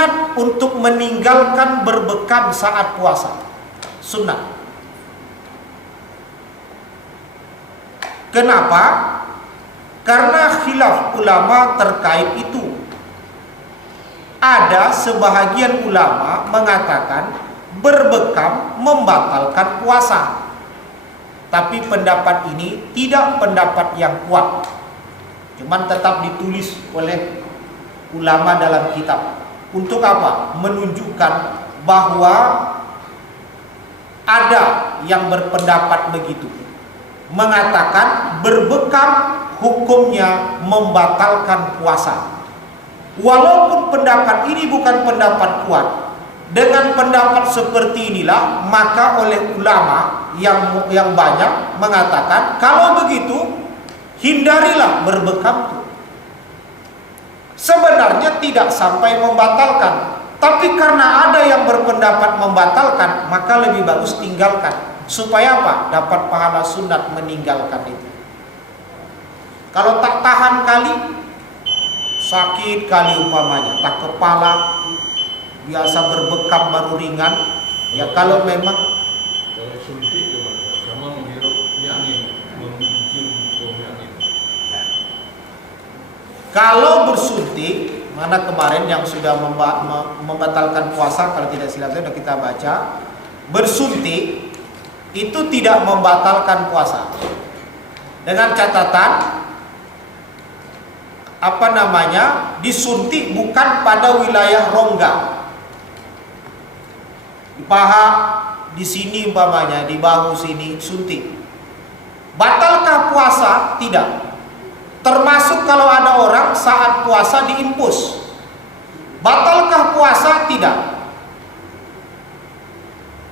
Sunnat untuk meninggalkan berbekam saat puasa. Sunnat. Kenapa? Karena khilaf ulama terkait itu. Ada sebahagian ulama mengatakan berbekam membatalkan puasa. Tapi pendapat ini tidak pendapat yang kuat. Cuman tetap ditulis oleh ulama dalam kitab. Untuk apa? Menunjukkan bahwa ada yang berpendapat begitu, mengatakan berbekam hukumnya membatalkan puasa. Walaupun pendapat ini bukan pendapat kuat, dengan pendapat seperti inilah maka oleh ulama yang banyak mengatakan kalau begitu hindarilah berbekam itu. Sebenarnya tidak sampai membatalkan, tapi karena ada yang berpendapat membatalkan, maka lebih bagus tinggalkan. Supaya apa? Dapat pahala sunat meninggalkan itu. Kalau tak tahan kali, sakit kali umpamanya, tak kepala, biasa berbekam baru ringan. Ya kalau memang suntik sama menghirup angin, mencium bau angin. Kalau bersuntik, mana kemarin yang sudah membatalkan puasa, kalau tidak silap saya sudah kita baca, bersuntik itu tidak membatalkan puasa. Dengan catatan disuntik bukan pada wilayah rongga, di paha, di sini umpamanya, di bahu sini suntik. Batalkah puasa? Tidak. Termasuk kalau ada orang saat puasa diimpus. Batalkah puasa? Tidak.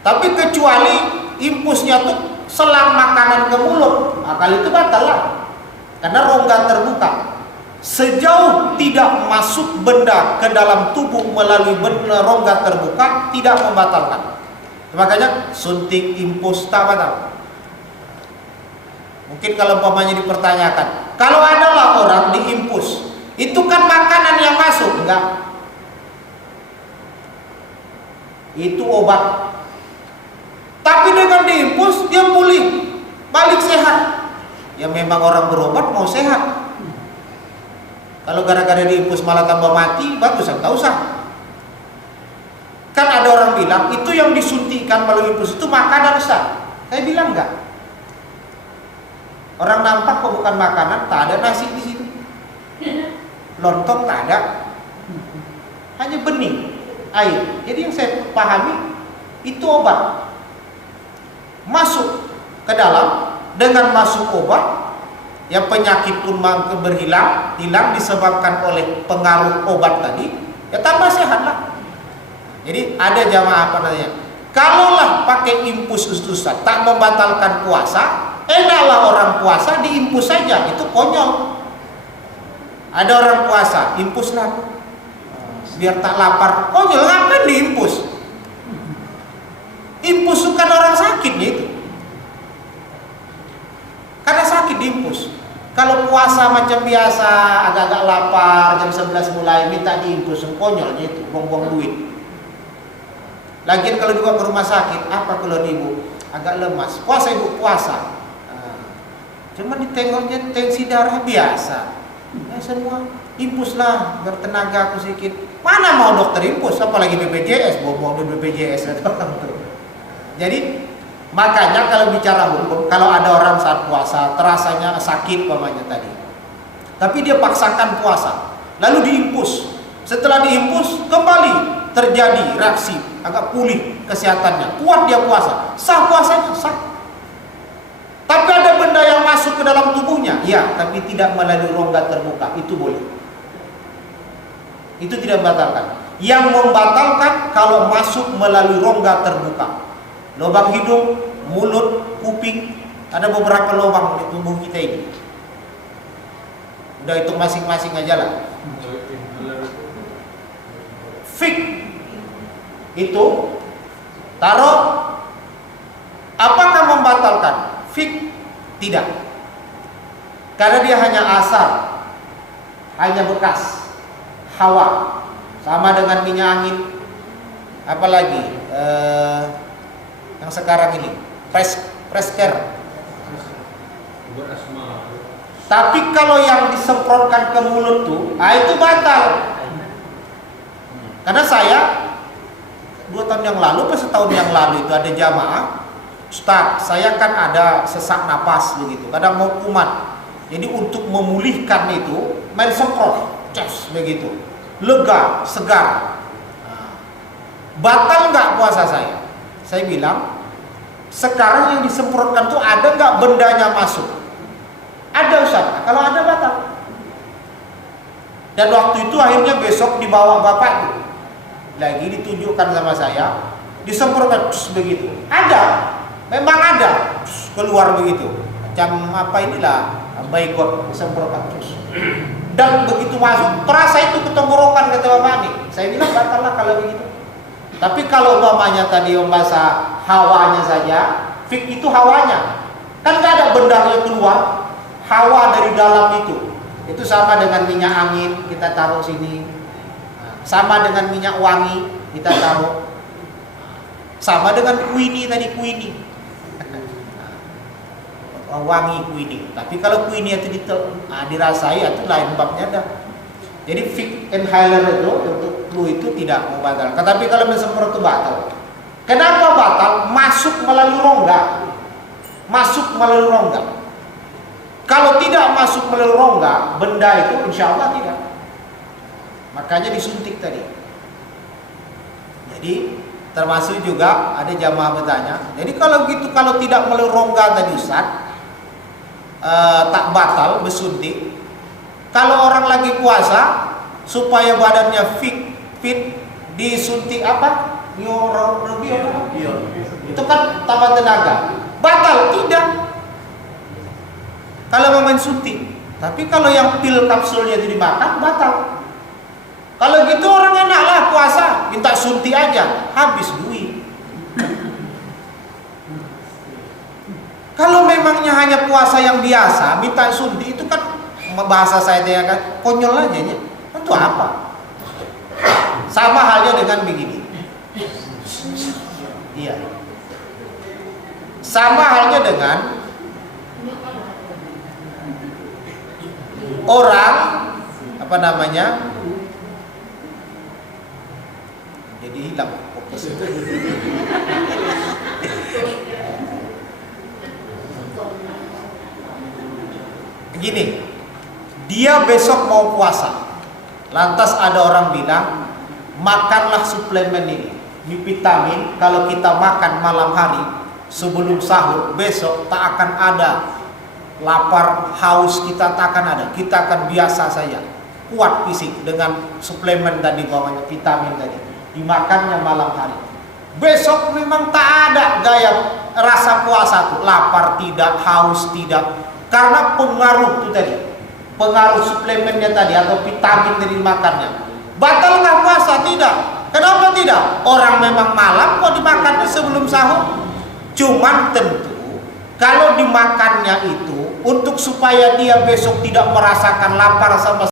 Tapi kecuali impusnya tuh selang makanan ke mulut, kali itu batal lah. Karena rongga terbuka. Sejauh tidak masuk benda ke dalam tubuh melalui rongga terbuka, tidak membatalkan. Makanya suntik, impus tak batal. Mungkin kalau umpamanya dipertanyakan, kalau adalah orang diimpus, itu kan makanan yang masuk, enggak? Itu obat. Tapi dengan diimpus dia pulih, balik sehat. Ya memang orang berobat mau sehat. Kalau gara-gara diimpus malah tambah mati, bagus, tak usah. Kan ada orang bilang itu yang disuntikan melalui impus itu makanan, Ustaz. Saya bilang enggak. Orang nampak kok bukan makanan, tak ada nasi di situ, lontong tak ada, hanya bening, air. Jadi yang saya pahami itu obat masuk ke dalam. Dengan masuk obat, ya penyakit pun hilang disebabkan oleh pengaruh obat tadi, ya tambah sehat lah. Jadi ada jamaah kalaulah pakai impus Ustaz tak membatalkan puasa, enaklah orang puasa diimpus saja, itu konyol. Ada orang puasa, impus lah biar tak lapar, konyol, ngapain diimpus? Impus bukan orang sakitnya itu, karena sakit diimpus. Kalau puasa macam biasa, agak-agak lapar, jam 11 mulai, minta diimpus, konyolnya itu, buang-buang duit. Lagian kalau juga ke rumah sakit, apa kalau ibu agak lemas, puasa ibu puasa. Cuma ditengoknya tensi darah biasa, ya semua impus lah, bertenaga aku sedikit. Mana mau dokter impus, apalagi BPJS, bawa BPJS. Jadi makanya kalau bicara hukum, kalau ada orang saat puasa terasanya sakit umpamanya tadi, tapi dia paksakan puasa, lalu diimpus. Setelah diimpus kembali terjadi reaksi, agak pulih kesehatannya, kuat dia puasa, sah puasanya, sah. Tapi ada benda yang masuk ke dalam tubuhnya, ya, tapi tidak melalui rongga terbuka, itu boleh. Itu tidak membatalkan. Yang membatalkan kalau masuk melalui rongga terbuka, lubang hidung, mulut, kuping, ada beberapa lubang di tubuh kita ini. Udah itu masing-masing aja lah. Fik itu taruh, apakah membatalkan? Fik tidak, karena dia hanya asar, hanya bekas, hawa, sama dengan minyak angin, apalagi yang sekarang ini Presker. Buat asma. Tapi kalau yang disemprotkan ke mulut tuh, itu batal. Karena saya 2 tahun yang lalu, atau setahun yang lalu itu ada jamaah, Ustaz, saya kan ada sesak napas begitu, kadang mau kumat. Jadi untuk memulihkan itu main semprot, cas begitu, lega, segar. Batal nggak puasa saya? Saya bilang, sekarang yang disemprotkan tuh ada nggak bendanya masuk? Ada Ustaz. Kalau ada batal. Dan waktu itu akhirnya besok dibawa bapak tuh, lagi ditunjukkan sama saya, disemprotkan begitu. Ada, memang ada, keluar begitu. Macam apa inilah, baygot disemprotkan terus. Dan begitu masuk, terasa itu ke tenggorokan kata bapak nih. Saya bilang batal lah kalau begitu. Tapi kalau umpamanya tadi membahas hawanya saja, fik itu hawanya, kan nggak ada benda yang keluar, hawa dari dalam itu sama dengan minyak angin kita taruh sini, sama dengan minyak wangi kita taruh, sama dengan kuini tadi, kuini wangi kuini. Tapi kalau kuini itu dirasai itu lain babnya dah. Jadi fik inhaler itu untuk flu itu tidak membatalkan. Tetapi kalau mensemprot itu batal. Kenapa batal? Masuk melalui rongga. Masuk melalui rongga. Kalau tidak masuk melalui rongga, benda itu insya Allah tidak. Makanya disuntik tadi. Jadi termasuk juga ada jamaah bertanya, jadi kalau gitu, kalau tidak melalui rongga tadi Ustaz, tak batal bersuntik. Kalau orang lagi puasa supaya badannya fit disuntik apa? Itu kan tambah tenaga. Batal tidak. Kalau mau main suntik. Tapi kalau yang pil kapsulnya itu dimakan, batal. Kalau gitu orang enaklah puasa, minta suntik aja, habis duit. Kalau memangnya hanya puasa yang biasa, minta suntik itu kan bahasa saya dia kan konyol aja ya. Untuk apa? Sama halnya dengan begini. Iya. Sama halnya dengan orang apa namanya? Jadi hilang fokus. Begini. Dia besok mau puasa. Lantas ada orang bilang, makanlah suplemen ini. Vitamin kalau kita makan malam hari sebelum sahur, besok tak akan ada lapar, haus, kita tak akan ada. Kita akan biasa saja. Kuat fisik dengan suplemen tadi, bawahnya vitamin tadi. Dimakannya malam hari. Besok memang tak ada gaya rasa puasa tuh, lapar tidak, haus tidak. Karena pengaruh itu tadi. Pengaruh suplemennya tadi atau vitamin dari makannya. Batal nggak puasa? Tidak. Kenapa tidak? Orang memang malam kok dimakannya sebelum sahur. Cuman tentu kalau dimakannya itu untuk supaya dia besok tidak merasakan lapar sama